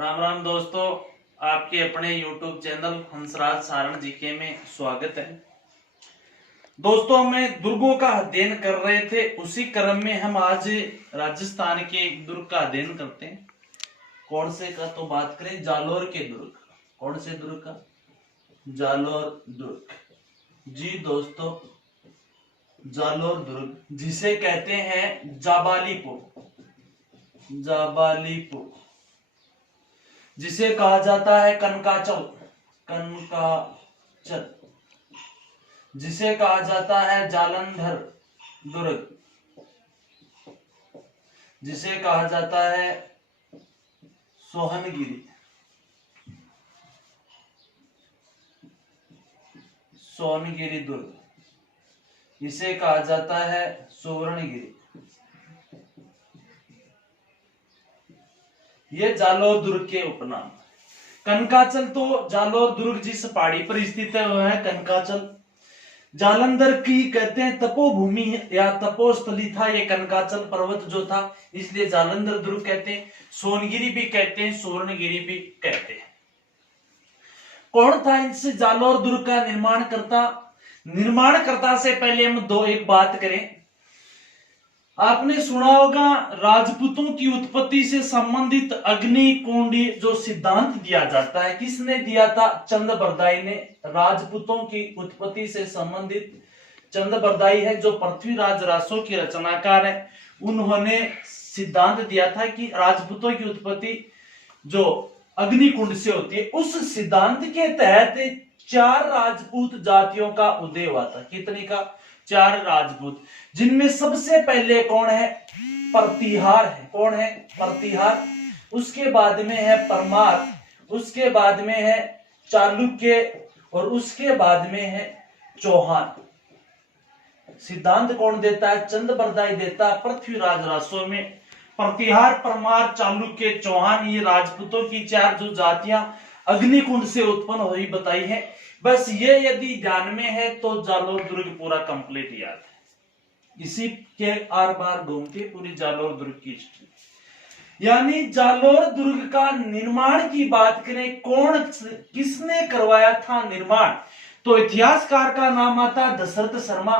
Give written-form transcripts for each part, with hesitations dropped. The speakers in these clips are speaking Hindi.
राम राम दोस्तों, आपके अपने YouTube channel Hansraj Saran GK में स्वागत है। दोस्तों, हमें दुर्गों का अध्ययन कर रहे थे, उसी क्रम में हम आज राजस्थान के दुर्ग का अध्ययन करते हैं। कौन से का तो बात करें, जालोर के दुर्ग। कौन से दुर्ग का? जालोर दुर्ग। जी दोस्तों, जालोर दुर्ग जिसे कहते हैं जाबालीपुर, जाबालीपुर जिसे कहा जाता है कनकाचल, कनकाचल जिसे कहा जाता है जालंधर दुर्ग, जिसे कहा जाता है सोहनगिरी, सोहनगिरी दुर्ग, इसे कहा जाता है सुवर्णगिरी। ये जालोर दुर्ग के उपनाम। कनकाचल तो जालोर दुर्ग जिस पहाड़ी पर स्थित है वह है कनकाचल। जालंधर की कहते हैं तपोभूमि या तपोस्थली था ये कनकाचल पर्वत जो था, इसलिए जालंधर दुर्ग कहते हैं। सोनगिरी भी कहते हैं, सुवर्णगिरी भी कहते हैं। कौन था इनसे जालोर दुर्ग का निर्माणकर्ता से पहले हम एक बात करें। आपने सुना होगा राजपूतों की उत्पत्ति से संबंधित अग्निकुंडी जो सिद्धांत दिया जाता है, किसने दिया था? चंद्रबरदाई ने। राजपूतों की उत्पत्ति से संबंधित चंद्रबरदाई है जो पृथ्वीराज रासो के रचनाकार है। उन्होंने सिद्धांत दिया था कि राजपूतों की उत्पत्ति जो अग्निकुंड से होती है, उस सिद्धांत के तहत 4 राजपूत जातियों का उदय हुआ था। कितनी का? 4 राजपूत, जिनमें सबसे पहले कौन है? प्रतिहार है। कौन है? प्रतिहार। उसके बाद में है परमार, उसके बाद में है चालुक्य और उसके बाद में है चौहान। सिद्धांत कौन देता है? चंद्रबरदाई देता है पृथ्वीराज रासो में। प्रतिहार, परमार, चालुक्य, चौहान, ये राजपूतों की 4 जो जातियां अग्निकुंड से उत्पन्न हुई बताई है। बस ये यदि ध्यान में है तो जालोर दुर्ग पूरा कंप्लीट याद है। इसी के आर पार घूम के पूरी जालोर दुर्ग की हिस्ट्री। यानी जालोर दुर्ग का निर्माण की बात करें, किसने करवाया था निर्माण? तो इतिहासकार का नाम आता है दशरथ शर्मा।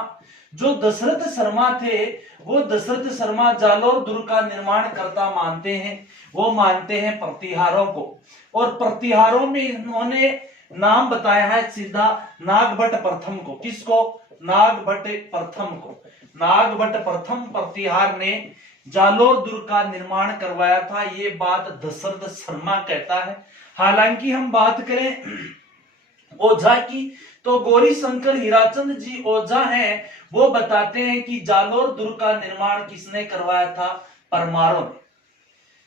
जो दशरथ शर्मा थे वो दशरथ शर्मा जालोर दुर्ग का निर्माण करता मानते हैं। वो मानते हैं प्रतिहारों को, और प्रतिहारों में इन्होंने नाम बताया है सीधा नागभट्ट प्रथम को। किसको? नागभट्ट प्रथम को। नागभट्ट प्रथम प्रतिहार ने जालोर दुर्ग का निर्माण करवाया था, ये बात दशरथ शर्मा कहता है। हालांकि हम बात करें ओझा की तो गौरी शंकर हीराचंद जी ओझा हैं, वो बताते हैं कि जालोर दुर्ग का निर्माण किसने करवाया था? परमारों ने।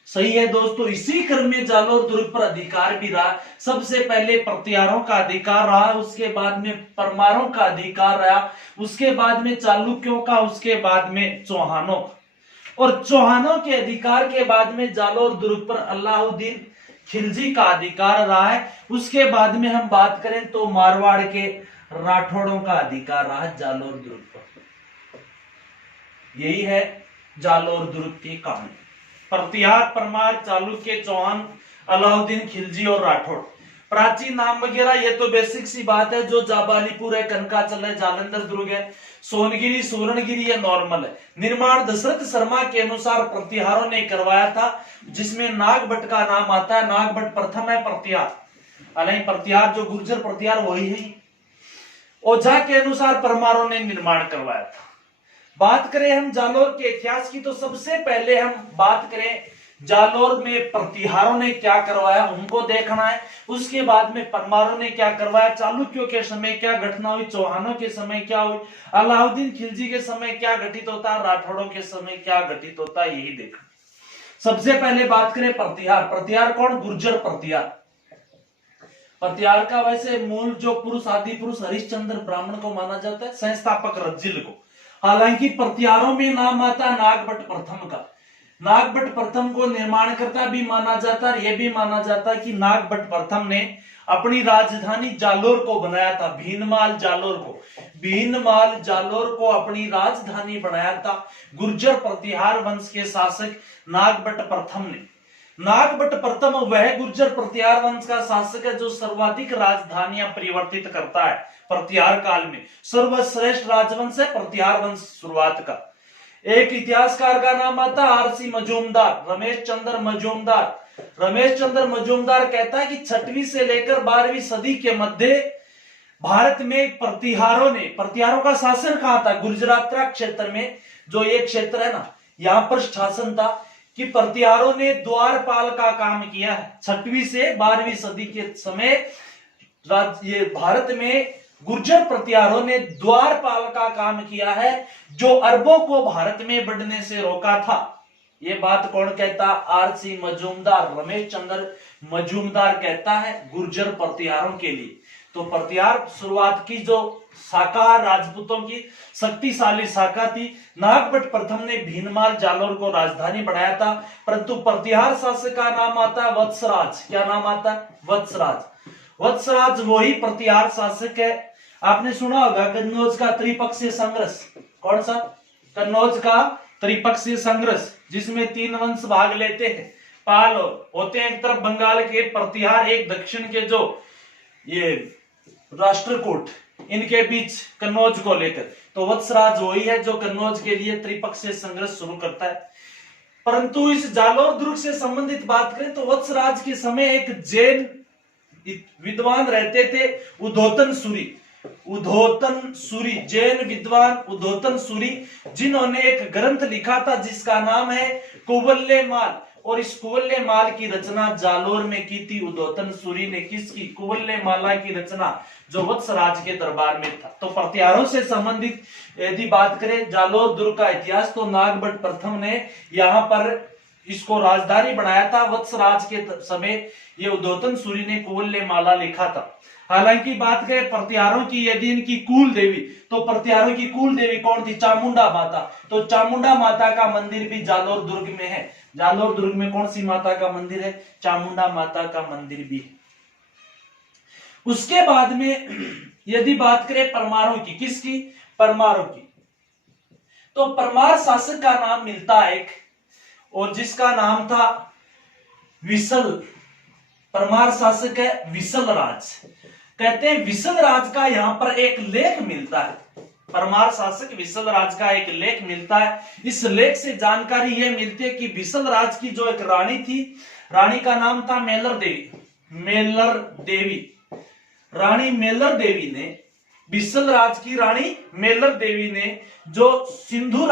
सही है दोस्तों। इसी क्रम में जालोर दुर्ग पर अधिकार भी रहा। सबसे पहले प्रतिहारों का अधिकार रहा, उसके बाद में परमारों का अधिकार रहा, उसके बाद में चालुक्यों का, उसके बाद में चौहानों का, और चौहानों के अधिकार के बाद में जालोर दुर्ग पर अलाउद्दीन खिलजी का अधिकार रहा है। उसके बाद में हम बात करें तो मारवाड़ के राठौड़ों का अधिकार रहा जालोर दुर्ग पर। यही है जालोर दुर्ग की कहानी। प्रतिहार, परमार, चालुक्य, चौहान, अलाउद्दीन खिलजी और राठौड़। प्राचीन नाम वगैरह ये तो बेसिक सी बात है। जो जाबालीपुर है, कनकाचल है, जालंधर दुर्ग है, सोनगिरी, सुवर्णगिरी ये नॉर्मल है। निर्माण दशरथ शर्मा के अनुसार प्रतिहारों ने करवाया था, जिसमें नागभट्ट का नाम आता है। नागभट्ट प्रथम है प्रतिहार, हालांकि प्रतिहार जो गुर्जर प्रतिहार वही है। ओझा के अनुसार परमारों ने निर्माण करवाया था। बात करें हम जालोर के इतिहास की तो सबसे पहले हम बात करें जालोर में प्रतिहारों ने क्या करवाया, उनको देखना है। उसके बाद में परमारों ने क्या करवाया, चालुक्यों के समय क्या घटना हुई, चौहानों के समय क्या हुई, अलाउद्दीन खिलजी के समय क्या घटित होता, राठौड़ों के समय क्या घटित होता, यही देखना। सबसे पहले बात करें प्रतिहार। प्रतिहार कौन? गुर्जर प्रतिहार। प्रतिहार का वैसे मूल जो पुरुष, आदि पुरुष हरिश्चंद्र ब्राह्मण को माना जाता है, संस्थापक रज्जिल को। हालांकि प्रतिहारों में नाम आता है नागभट्ट प्रथम का। नागभट्ट प्रथम को निर्माणकर्ता भी माना जाता है। यह भी माना जाता है कि नागभट्ट प्रथम ने अपनी राजधानी जालोर को बनाया था, भीनमाल जालोर को। भीनमाल जालोर को अपनी राजधानी बनाया था गुर्जर प्रतिहार वंश के शासक नागभट्ट प्रथम ने। नागभट्ट प्रथम वह गुर्जर प्रत्यार वंश का शासक है जो सर्वाधिक राजधानियां परिवर्तित करता है प्रत्यार काल में। सर्वश्रेष्ठ राजवंश है प्रत्यार वंश शुरुआत का। एक इतिहासकार का नाम आता आरसी मजूमदार, रमेश चंद्र मजूमदार। रमेश चंद्र मजूमदार कहता है कि 6वीं से लेकर 12वीं सदी के मध्य भारत में प्रतिहारों का शासन कहां था? गुजरात क्षेत्र में, जो एक क्षेत्र है ना, यहां पर शासन था कि प्रतिहारों ने द्वारपाल का काम किया है। 6वीं से 12वीं सदी के समय ये भारत में गुर्जर प्रतिहारों ने द्वारपाल का काम किया है, जो अरबों को भारत में बढ़ने से रोका था। ये बात कौन कहता? आरसी मजूमदार, रमेश चंद्र मजूमदार कहता है गुर्जर प्रतिहारों के लिए। तो प्रतिहार शुरुआत की जो शाखा राजपूतों की शक्तिशाली शाखा थी। नागभट्ट प्रथम ने भीनमाल जालोर को राजधानी बनाया था, परंतु प्रतिहार शासक का नाम आता है वत्सराज। क्या नाम आता है? वत्सराज। वत्सराज वही प्रतिहार शासक है। आपने सुना होगा कन्नौज का त्रिपक्षीय संघर्ष। कौन सा? कन्नौज का त्रिपक्षीय संघर्ष, जिसमें 3 वंश भाग लेते हैं। पाल होते हैं एक तरफ बंगाल के, प्रतिहार एक दक्षिण के, जो ये राष्ट्रकूट, इनके बीच कन्नौज को लेकर। तो वत्सराज वही है जो कन्नौज के लिए त्रिपक्षीय संघर्ष शुरू करता है। परंतु इस जालोर दुर्ग से संबंधित बात करें तो वत्सराज के समय एक जैन विद्वान रहते थे, उद्धोतन सूरी, जैन विद्वान उद्धोतन सूरी, जिन्होंने एक ग्रंथ लिखा था जिसका नाम है कुवल्लेमाल। और इस कुवल्लेमाल की रचना जालोर में की थी उद्धोतन सूरी ने। किसकी? कुवल्लेमाला की रचना, जो वत्सराज के दरबार में था। तो प्रतिहारों से संबंधित यदि बात करें जालोर दुर्ग का इतिहास, तो नागभट्ट प्रथम ने यहाँ पर इसको राजधानी बनाया था। वत्सराज के समय ये उद्धोतन सूरी ने कुवल्लेमाला लिखा था। हालांकि बात करें प्रतिहारों की, यदि इनकी कुल देवी, तो प्रतिहारों की कुल देवी कौन थी? चामुंडा माता। तो चामुंडा माता का मंदिर भी जालोर दुर्ग में है। जालोर दुर्ग में कौन सी माता का मंदिर है? चामुंडा माता का मंदिर भी है। उसके बाद में यदि बात करें परमारों की, किसकी? परमारों की, तो परमार शासक का नाम मिलता है एक, और जिसका नाम था विसल। परमार शासक है विसल राज। कहते हैं विसल राज का यहां पर एक लेख मिलता है। परमार शासक विसल राज का एक लेख मिलता है। इस लेख से जानकारी यह मिलती है कि विसल राज की जो एक रानी थी, रानी का नाम था मेलर देवी। रानी मेलर देवी ने, विसल राज की रानी मेलर देवी ने, जो सिंधु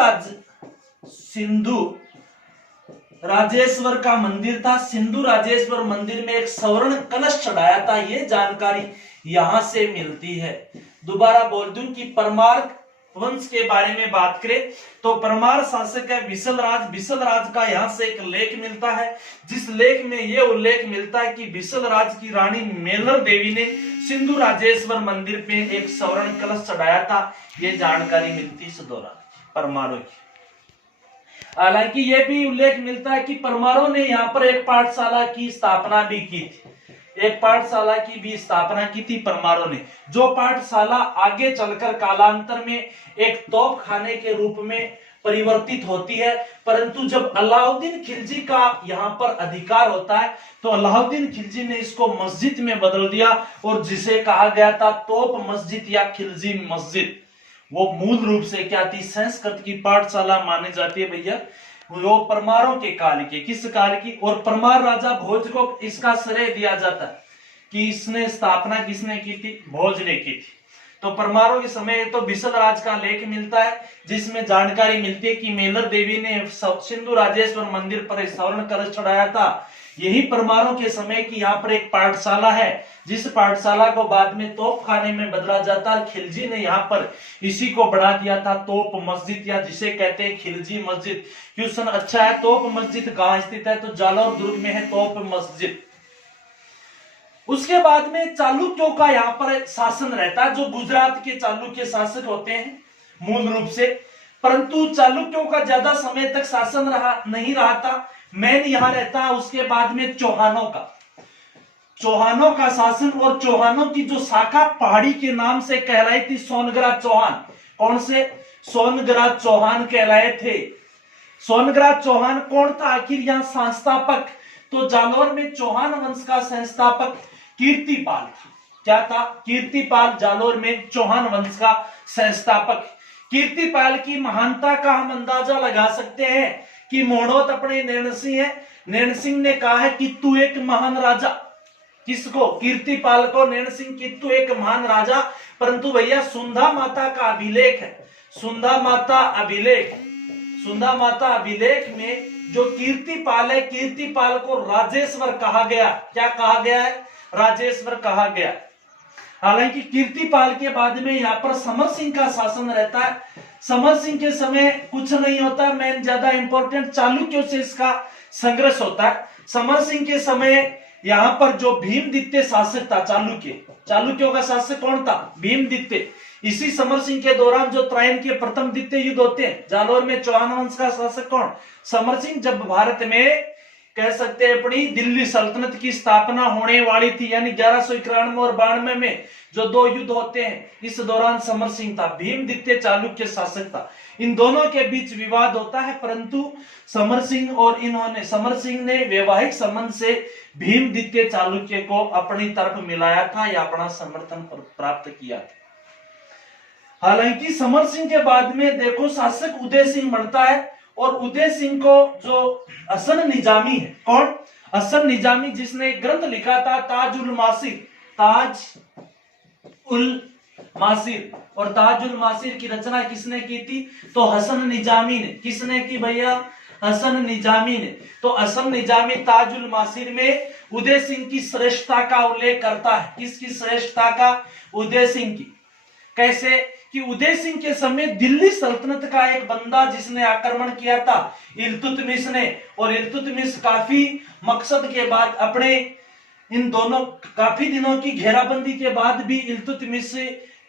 राजेश्वर का मंदिर था, सिंधु राजेश्वर मंदिर में एक स्वर्ण कलश चढ़ाया था। ये जानकारी यहां से मिलती है। दोबारा बोल दूं कि परमार वंश के बारे में बात करें तो परमार शासक है विसल राज। विसल राज का यहां से एक लेख मिलता है, जिस लेख में यह उल्लेख मिलता है कि विसल राज की रानी मेलर देवी ने सिंधु राजेश्वर मंदिर पे एक स्वर्ण कलश चढ़ाया था। ये जानकारी मिलती इस दौरान परमारों की। हालांकि यह भी उल्लेख मिलता है कि परमारों ने यहाँ पर एक पाठशाला की स्थापना भी की थी। एक पाठशाला की भी स्थापना की थी परमारों ने, जो पाठशाला आगे चलकर कालांतर में एक तोपखाने के रूप में परिवर्तित होती है। परंतु जब अलाउद्दीन खिलजी का यहाँ पर अधिकार होता है, तो अलाउद्दीन खिलजी ने इसको मस्जिद में बदल दिया, और जिसे कहा गया था तोप मस्जिद या खिलजी मस्जिद। वो मूल रूप से क्या थी? संस्कृत की पाठशाला मानी जाती है भैया। वो परमारों के काल की, किस काल की? और परमार राजा भोज को इसका श्रेय दिया जाता है कि इसने स्थापना किसने की थी? भोज ने की थी। तो परमारों के समय तो विसल राज का लेख मिलता है, जिसमें जानकारी मिलती है कि मेलर देवी ने सिंधु राजेश्वर मंदिर पर स्वर्ण कलश चढ़ाया था। यही परमारों के समय की यहाँ पर एक पाठशाला है, जिस पाठशाला को बाद में तोपखाने में बदला जाता है। खिलजी ने यहाँ पर इसी को बढ़ा दिया था तोप मस्जिद, या जिसे कहते हैं खिलजी मस्जिद। क्वेश्चन अच्छा है, तोप मस्जिद कहाँ स्थित है? तो जालोर दुर्ग में है तोप मस्जिद। उसके बाद में चालुक्यों का यहाँ पर शासन रहता है, जो गुजरात के चालुक्य शासक होते हैं मूल रूप से। परंतु चालुक्यों का ज्यादा समय तक शासन नहीं रहा था। मेन यहाँ रहता है उसके बाद में चौहानों का शासन। और चौहानों की जो शाखा पहाड़ी के नाम से कहलाई थी सोनगरा चौहान। कौन से? सोनगरा चौहान कहलाए थे। सोनगरा चौहान कौन था आखिर? यहाँ संस्थापक तो जालोर में चौहान वंश का संस्थापक कीर्तिपाल था। क्या था? कीर्तिपाल जालोर में चौहान वंश का संस्थापक। कीर्तिपाल की महानता का हम अंदाजा लगा सकते हैं कि मोड़ोत अपने नैनसिंह है, नैनसिंह ने कहा है कि तू एक महान राजा। किसको? कीर्तिपाल को नैनसिंह की तू एक महान राजा। परंतु भैया सुंधा माता का अभिलेख है, सुंधा माता अभिलेख, सुंधा माता अभिलेख में जो कीर्तिपाल है, कीर्तिपाल को राजेश्वर कहा गया। क्या कहा गया है? राजेश्वर कहा गया। हालांकि कीर्तिपाल के बाद में यहाँ पर समर सिंह का शासन रहता है। समर सिंह के समय कुछ नहीं होता, मेन ज्यादा इंपॉर्टेंट चालुक्यों से इसका संघर्ष होता है। समर सिंह के समय यहाँ पर जो भीमदित्य शासक था, चालुक्यों का शासक कौन था? भीमदित्य। इसी समर सिंह के दौरान जो त्रायन के प्रथम द्वितीय युद्ध होते हैं, जालोर में चौहान वंश का शासक कौन? समर सिंह। जब भारत में कह सकते हैं अपनी दिल्ली सल्तनत की स्थापना होने वाली थी, यानी 1191 और 92 में जो दो युद्ध होते हैं, इस दौरान समर सिंह था, भीमदित्य चालुक्य शासक था। इन दोनों के बीच विवाद होता है, परंतु समर सिंह ने वैवाहिक संबंध से भीमदित्य चालुक्य को अपनी तरफ मिलाया था या अपना समर्थन प्राप्त किया था। हालांकि समर सिंह के बाद में देखो शासक उदय सिंह बनता है, और उदय सिंह को जो हसन निजामी है, कौन? हसन निजामी, जिसने ग्रंथ लिखा था ताज उल मासिर, और ताज उल मासिर की रचना किसने की थी? तो हसन निजामी ने। किसने की भैया? हसन निजामी ने। तो हसन निजामी ताज उल मासिर में उदय सिंह की श्रेष्ठता का उल्लेख करता है। किसकी श्रेष्ठता का? उदय सिंह की। कैसे? कि उदय सिंह के समय दिल्ली सल्तनत का एक बंदा जिसने आक्रमण किया था, इल्तुतमिश ने, और इल्तुतमिश काफी मकसद के बाद अपने इन दोनों काफी दिनों की घेराबंदी के बाद भी इल्तुतमिश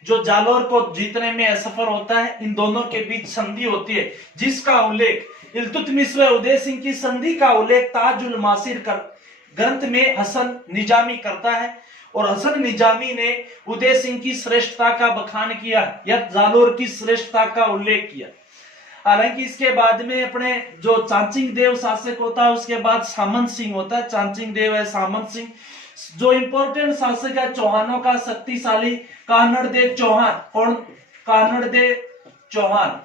जो जालोर को जीतने में असफल होता है, इन दोनों के बीच संधि होती है, जिसका उल्लेख इल्तुतमिश व उदय सिंह की संधि का उल्लेख ताज उल मासिर ग्रंथ में हसन निजामी करता है। और हसन निजामी ने उदय सिंह की श्रेष्ठता का बखान किया या जालोर की श्रेष्ठता का उल्लेख किया। हालांकि इसके बाद में अपने जो चांचिंग देव शासक होता है, उसके बाद सामंत सिंह होता है। चांचिंग देव है, सामंत सिंह। जो इंपॉर्टेंट शासक है चौहानों का शक्तिशाली कानड़ देव चौहान। कौन? कानड़ देव चौहान।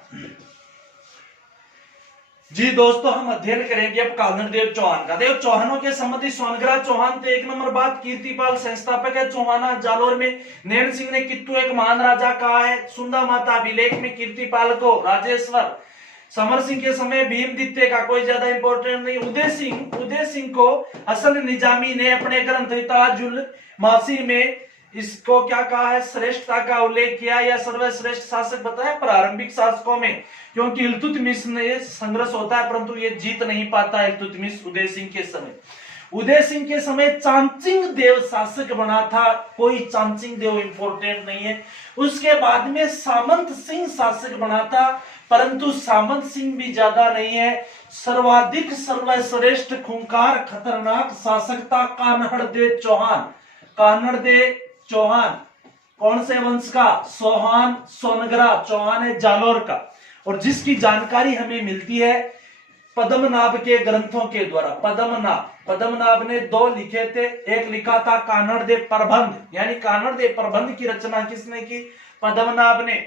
जी दोस्तों, हम अध्ययन करेंगे अब कानड़ देव चौहान का। देव चौहानों के संबंधी सोनग्राह चौहान थे। एक नंबर बात, कीर्तिपाल संस्थापक है चौहाना जालोर में। नैन सिंह ने कित्तू एक महान राजा कहा है। सुंदा माता अभिलेख में कीर्तिपाल को राजेश्वर। समर सिंह के समय भीमदित्य का कोई ज्यादा इंपॉर्टेंट नहीं। उदय सिंह को हसन निजामी ने अपने ग्रंथ ताज उल मासिर में इसको क्या कहा है? श्रेष्ठता का उल्लेख किया या सर्वश्रेष्ठ शासक बताया प्रारंभिक शासकों में, क्योंकि इल्तुतमिश ने संघर्ष होता है परंतु ये जीत नहीं पाता इल्तुतमिश उदय सिंह के समय। उदय सिंह के समय चांचिंग देव शासक बना था, कोई चांचिंग देव इंपॉर्टेंट नहीं है। उसके बाद में सामंत सिंह शासक बना था, परंतु सामंत सिंह भी ज्यादा नहीं है। सर्वाधिक सर्वश्रेष्ठ खूंखार खतरनाक शासक था कान्हड़ देव चौहान। कान्हड़ देव चौहान कौन से वंश का? सोहान सोनग्रा चौहान है जालोर का, और जिसकी जानकारी हमें मिलती है पद्मनाभ के ग्रंथों के द्वारा। पद्मनाभ ने दो लिखे थे। एक लिखा था कान्हड़ देव प्रबंध, यानी कान्हड़ देव प्रबंध की रचना किसने की? पद्मनाभ ने।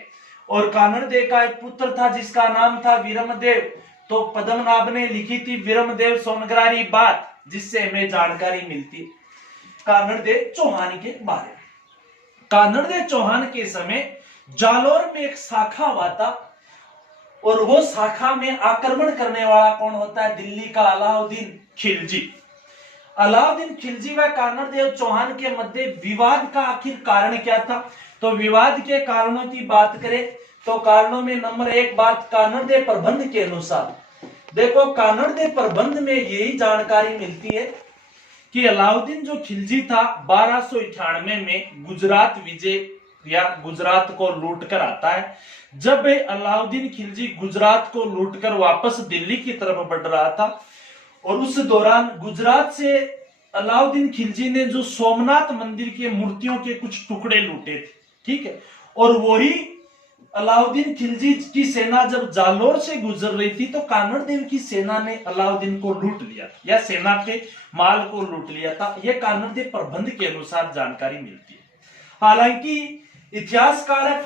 और कान्हड़ देव का एक पुत्र था जिसका नाम था वीरमदेव, तो पद्मनाभ ने लिखी थी वीरमदेव सोनग्रारी बात, जिससे हमें जानकारी मिलती कान्हड़ देव चौहान के बारे में। कान्हड़ देव चौहान के समय जालोर में एक शाखा हुआ था, और वो शाखा में आक्रमण करने वाला कौन होता है? दिल्ली का अलाउद्दीन खिलजी। अलाउद्दीन खिलजी व कान्हड़ देव चौहान के मध्य विवाद का आखिर कारण क्या था? तो विवाद के कारणों की बात करें तो कारणों में नंबर एक बात, कान्हड़ देव प्रबंध के अनुसार देखो, कान्हड़ देव प्रबंध में यही जानकारी मिलती है कि अलाउद्दीन जो खिलजी था 1298 में गुजरात विजय या गुजरात को लूटकर आता है। जब अलाउद्दीन खिलजी गुजरात को लूटकर वापस दिल्ली की तरफ बढ़ रहा था, और उस दौरान गुजरात से अलाउद्दीन खिलजी ने जो सोमनाथ मंदिर के मूर्तियों के कुछ टुकड़े लूटे थे, ठीक है, और वही अलाउद्दीन खिलजी की सेना जब जालोर से गुजर रही थी तो कानड़ देव की सेना ने अलाउद्दीन को लूट लिया था या सेना के माल को लूट लिया था। यह कानड़ देव प्रबंध के अनुसार जानकारी मिलती है। हालांकि इतिहासकार है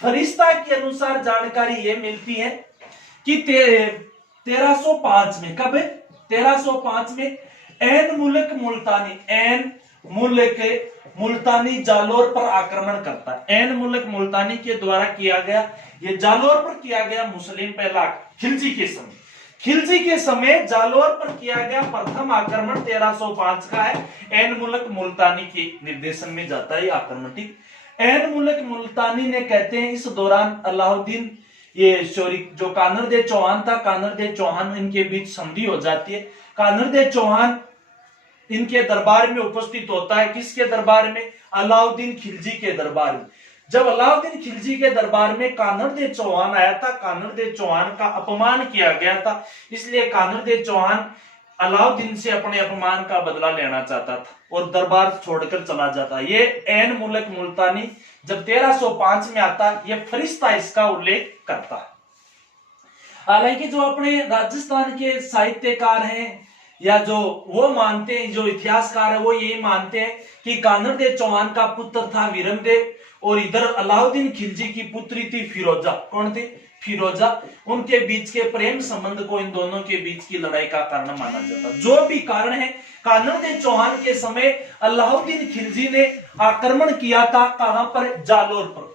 फरिश्ता के अनुसार जानकारी यह मिलती है कि 1305 में, कब है 1305 में एन मुल्तानी जालोर पर आक्रमण करता है। एन मुल्क मुल्तानी के द्वारा किया गया, ये जालोर पर किया गया मुस्लिम पहला खिलजी के समय जालोर पर किया गया प्रथम आक्रमण 1305 का है। एन मुल्क मुल्तानी के निर्देशन में जाता है आक्रमण। ठीक, एन मुल्क मुल्तानी ने कहते हैं इस दौरान अलाउद्दीन जो कानर देव चौहान था, कानर देव चौहान इनके बीच संधि हो जाती है। कानर देव चौहान इनके दरबार में उपस्थित होता है। किसके दरबार में? अलाउद्दीन खिलजी के दरबार में। जब अलाउद्दीन खिलजी के दरबार में कानर देव चौहान आया था, कानर देव चौहान का अपमान किया गया था, इसलिए कानर देव चौहान अलाउद्दीन से अपने अपमान का बदला लेना चाहता था और दरबार छोड़कर चला जाता। ये एन मुल्क मुल्तानी जब 1305 में आता, यह फरिश्ता इसका उल्लेख करता है। हालांकि जो अपने राजस्थान के साहित्यकार हैं या जो वो मानते हैं, जो इतिहासकार है वो यही मानते हैं कि कानर देव चौहान का पुत्र था वीरमदेव और इधर अलाउद्दीन खिलजी की पुत्री थी फिरोजा। कौन थी? फिरोजा। उनके बीच के प्रेम संबंध को इन दोनों के बीच की लड़ाई का कारण माना जाता। जो भी कारण है, कानर देव चौहान के समय अलाउद्दीन खिलजी ने आक्रमण किया था। कहां पर? जालोर पर।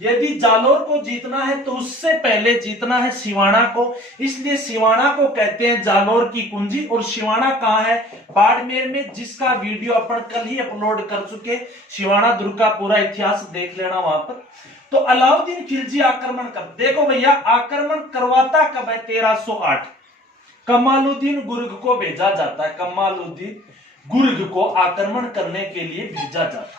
यदि जालोर को जीतना है तो उससे पहले जीतना है सिवाना को, इसलिए सिवाना को कहते हैं जालोर की कुंजी। और सिवाना कहां है? बाड़मेर में, जिसका वीडियो अपन कल ही अपलोड कर चुके। सिवाना दुर्ग का पूरा इतिहास देख लेना वहां पर। तो अलाउद्दीन खिलजी आक्रमण कर, देखो भैया आक्रमण करवाता कब है? 1308। कमालुद्दीन गुर्ग को भेजा जाता है, कमालुद्दीन गुर्ग को आक्रमण करने के लिए भेजा जाता है।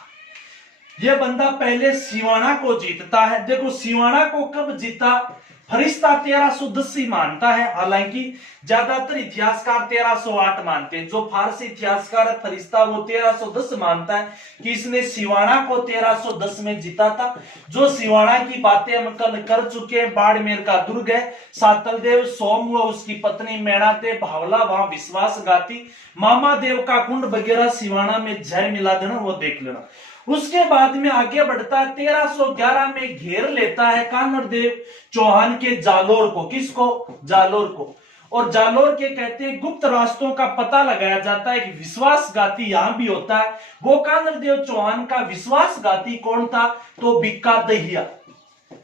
यह बंदा पहले सिवाना को जीतता है। देखो सिवाना को कब जीता? फरिश्ता 1310 ही मानता है, हालांकि ज्यादातर इतिहासकार 1308 मानते हैं। जो फारसी इतिहासकार है फरिश्ता, वो 1310 मानता है कि इसने सिवाना को 1310 में जीता था। जो सिवाना की बातें हम कल कर चुके हैं। बाड़मेर का दुर्ग है, सातलदेव, सोम व उसकी पत्नी मैणा देव, भावला वहां विश्वासघाती, मामा देव का कुंड वगैरह सिवाना में जहर मिला देना, वो देख लेना। उसके बाद में आगे बढ़ता है, 1311 में घेर लेता है कानर देव चौहान के जालोर को। किसको? जालोर को। और जालोर के कहते हैं गुप्त रास्तों का पता लगाया जाता है कि विश्वासघाती यहां भी होता है। वो कानर देव चौहान का विश्वासघाती कौन था? तो बिक्का दहिया।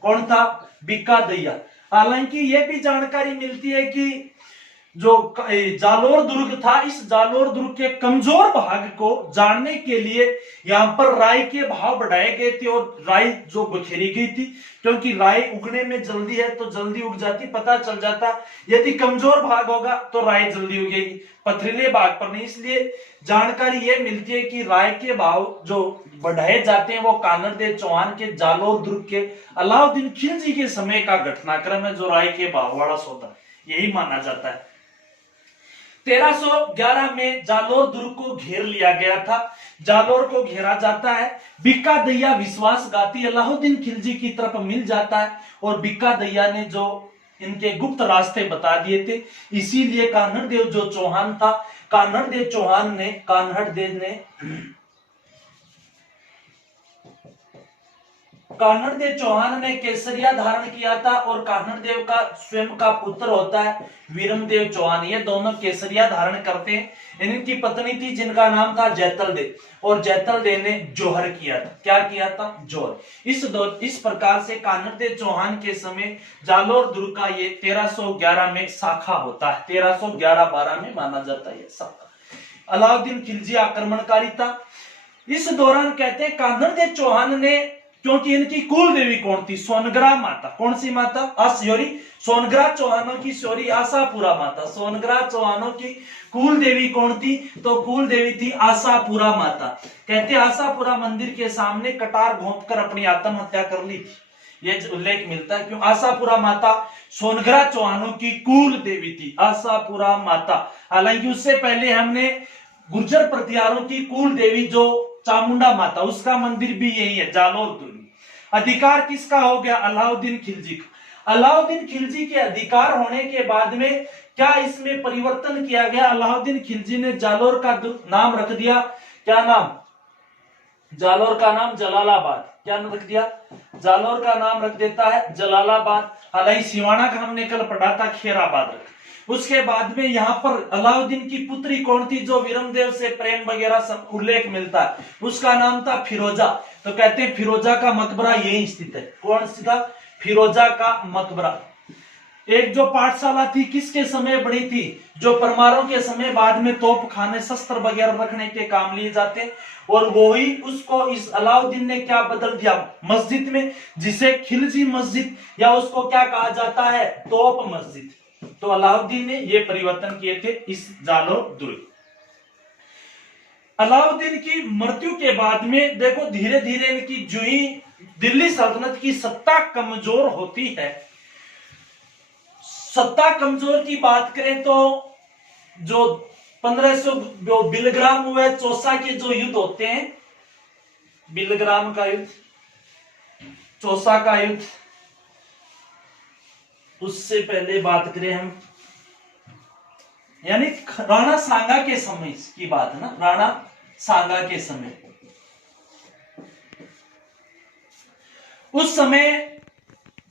कौन था? बिक्का दहिया। हालांकि यह भी जानकारी मिलती है कि जो जालोर दुर्ग था, इस जालोर दुर्ग के कमजोर भाग को जानने के लिए यहां पर राई के भाव बढ़ाए गए थे और राई जो बखेरी गई थी, क्योंकि राई उगने में जल्दी है तो जल्दी उग जाती, पता चल जाता। यदि कमजोर भाग होगा तो राई जल्दी उगेगी, पथरीले भाग पर नहीं। इसलिए जानकारी यह मिलती है कि राय के भाव जो बढ़ाए जाते हैं वो कानर देव चौहान के जालोर दुर्ग के अलाउद्दीन खिलजी के समय का घटनाक्रम है, जो राय के भाव वाला सौदा, यही माना जाता है। 1311 में जालोर दुर्ग को घेर लिया गया था। जालोर को घेरा जाता है। बिक्का दहिया विश्वासघाती अलाउद्दीन खिलजी की तरफ मिल जाता है और बिक्का दहिया ने जो इनके गुप्त रास्ते बता दिए थे, इसीलिए कान्हड़ देव जो चौहान था, कान्हड़ देव चौहान ने केसरिया धारण किया था और कान्हड़ देव का स्वयं का पुत्र होता है वीरमदेव चौहान। ये दोनों केसरिया धारण करते हैं। इनकी पत्नी थी जिनका नाम था जैतल देव और जैतल देव ने जोहर किया था। क्या किया था? जोहर। इस प्रकार से कान्हड़ देव चौहान के समय जालोर दुर्ग का ये 1311 में शाखा होता है। 1311-12 में माना जाता है ये शाखा। अलाउद्दीन खिलजी आक्रमणकारी था। इस दौरान कहते हैं कान्हड़ देव चौहान ने, क्योंकि इनकी कुल देवी कौन थी? सोनग्रा माता। कौन सी माता? सोनग्रा चौहानों की शौरी आशापुरा माता। सोनग्रा चौहानों की कुल देवी कौन थी? तो कुल देवी थी आशापुरा माता। कहते आशापुरा मंदिर के सामने कटार घोंपकर अपनी आत्महत्या कर ली थी, यह उल्लेख मिलता है। क्यों? आशापुरा माता सोनग्रा चौहानों की कुल देवी थी, आशापुरा माता। हालांकि उससे पहले हमने गुर्जर प्रतिहारों की कुल देवी जो चामुंडा माता, उसका मंदिर भी यही है, जालोर दुर्ग। अधिकार किसका हो गया? अलाउद्दीन खिलजी का। अलाउद्दीन खिलजी के अधिकार होने के बाद में क्या इसमें परिवर्तन किया गया? अलाउद्दीन खिलजी ने जालोर का नाम रख दिया, क्या नाम? जालोर का नाम जलालाबाद। क्या रख दिया? जालोर का नाम रख देता है जलालाबाद। हालांकि सिवाना का हमने कल पढ़ा था खेराबाद रख। उसके बाद में यहाँ पर अलाउद्दीन की पुत्री कौन थी जो विरमदेव से प्रेम वगैरह उल्लेख मिलता है? उसका नाम था फिरोजा। तो कहते हैं फिरोजा का मकबरा यही स्थित है। कौन सा? फिरोजा का मकबरा। एक जो पाठशाला थी किसके समय बनी थी? जो परमारों के समय बाद में तोप खाने शस्त्र वगैरह रखने के काम लिए जाते, और वही उसको इस अलाउद्दीन ने क्या बदल दिया मस्जिद में, जिसे खिलजी मस्जिद या उसको क्या कहा जाता है? तोप मस्जिद। तो अलाउद्दीन ने ये परिवर्तन किए थे इस जालोर दुर्ग। अलाउद्दीन की मृत्यु के बाद में देखो धीरे धीरे इनकी जो ही दिल्ली सल्तनत की सत्ता कमजोर होती है। सत्ता कमजोर की बात करें तो जो 1500 जो बिलग्राम हुए, चौसा के जो युद्ध होते हैं, बिलग्राम का युद्ध, चौसा का युद्ध, उससे पहले बात करें हम, यानी राणा सांगा के समय की बात है ना, राणा सांगा के समय। उस समय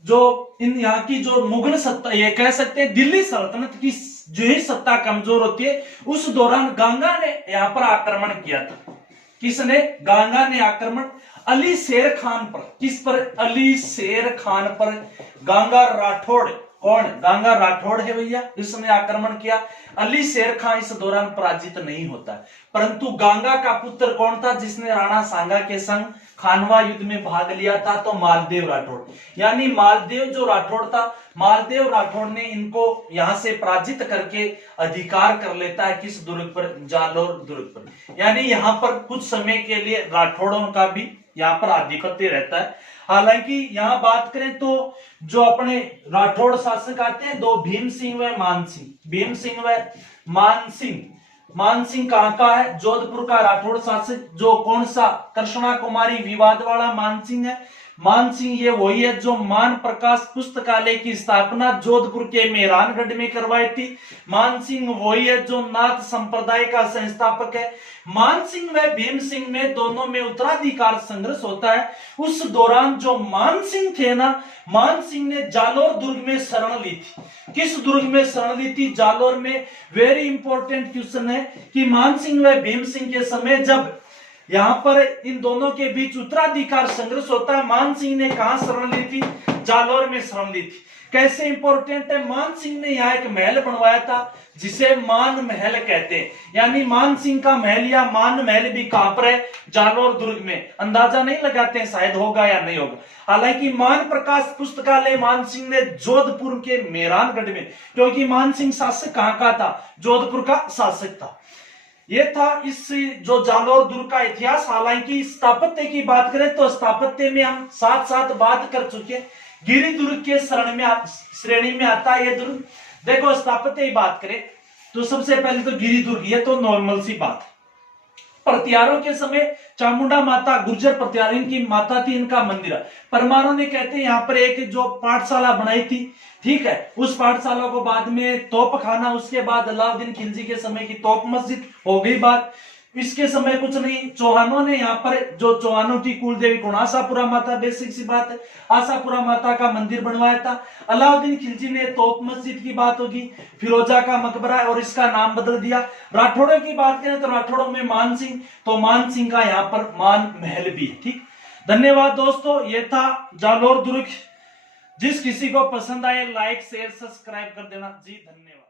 जो इन यहाँ की जो मुगल सत्ता, ये कह सकते हैं दिल्ली सल्तनत की जो ही सत्ता कमजोर होती है, उस दौरान गांगा ने यहाँ पर आक्रमण किया था। किसने? गांगा ने आक्रमण अली शेर खान पर। किस पर? अली शेर खान पर। गांगा राठौड़, कौन? गांगा राठौड़ है भैया, इसने आक्रमण किया। अली शेर खान इस दौरान पराजित नहीं होता, परंतु गांगा का पुत्र कौन था जिसने राणा सांगा के संग खानवा युद्ध में भाग लिया था? तो मालदेव राठौड़। यानी मालदेव जो राठौड़ था, मालदेव राठौड़ ने इनको यहां से पराजित करके अधिकार कर लेता है किस दुर्ग पर? जालोर दुर्ग पर। यानी यहां पर कुछ समय के लिए राठौड़ों का भी यहाँ पर आधिपत्य रहता है। हालांकि यहाँ बात करें तो जो अपने राठौड़ शासक आते हैं दो, भीम सिंह व मान सिंह। भीम सिंह व मान सिंह। मान सिंह कहां का है? जोधपुर का राठौड़ शासक। जो कौन सा? कृष्णा कुमारी विवाद वाला मान सिंह है। मान सिंह ये वही है जो मान प्रकाश पुस्तकालय की स्थापना जोधपुर के मेहरानगढ़ में करवाई थी। मान सिंह वही है जो नाथ संप्रदाय का संस्थापक है। मान सिंह व भीम सिंह में दोनों में उत्तराधिकार संघर्ष होता है। उस दौरान जो मान सिंह थे ना, मान सिंह ने जालोर दुर्ग में शरण ली थी। किस दुर्ग में शरण ली थी? जालोर में। वेरी इंपॉर्टेंट क्वेश्चन है कि मान सिंह व भीम सिंह के समय जब यहाँ पर इन दोनों के बीच उत्तराधिकार संघर्ष होता है, मान सिंह ने कहा शरण ली थी? जालोर में शरण ली थी। कैसे इंपॉर्टेंट है? मान सिंह ने यहाँ एक महल बनवाया था जिसे मान महल कहते हैं। यानी मान सिंह का महल या मान महल भी कहां पर है? जालोर दुर्ग में। अंदाजा नहीं लगाते हैं शायद होगा या नहीं होगा। हालांकि मान प्रकाश पुस्तकालय मान सिंह ने जोधपुर के मेहरानगढ़ में, क्योंकि मान सिंह शासक कहां का था? जोधपुर का शासक था। ये था इस जो जालोर दुर्ग का इतिहास। हालांकि स्थापत्य की बात करें तो स्थापत्य में हम साथ साथ बात कर चुके। गिरि दुर्ग के श्रेणी में आता है ये दुर्ग। देखो स्थापत्य की बात करें तो सबसे पहले तो गिरि दुर्ग, ये तो नॉर्मल सी बात है। प्रतिहारों के समय चामुंडा माता, गुर्जर प्रतिहार इनकी माता थी, इनका मंदिर है। परमारों ने कहते हैं यहाँ पर एक जो पाठशाला बनाई थी, ठीक है, उस पाठशाला को बाद में तोप खाना, उसके बाद अलाउद्दीन खिलजी के समय की तोप मस्जिद हो गई बात। इसके समय कुछ नहीं, चौहानों ने यहाँ पर जो चौहानों की कुल देवी कौन? आशापुरा माता, बेसिक सी बात है, आशापुरा माता का मंदिर बनवाया था। अलाउद्दीन खिलजी ने तोप मस्जिद की बात होगी, फिरोजा का मकबरा और इसका नाम बदल दिया। राठौड़ों की बात करें तो राठौड़ों में मान सिंह, तो मान सिंह का यहाँ पर मान महल भी। ठीक, धन्यवाद दोस्तों, ये था जालोर दुर्ग। जिस किसी को पसंद आए लाइक शेयर सब्सक्राइब कर देना जी। धन्यवाद।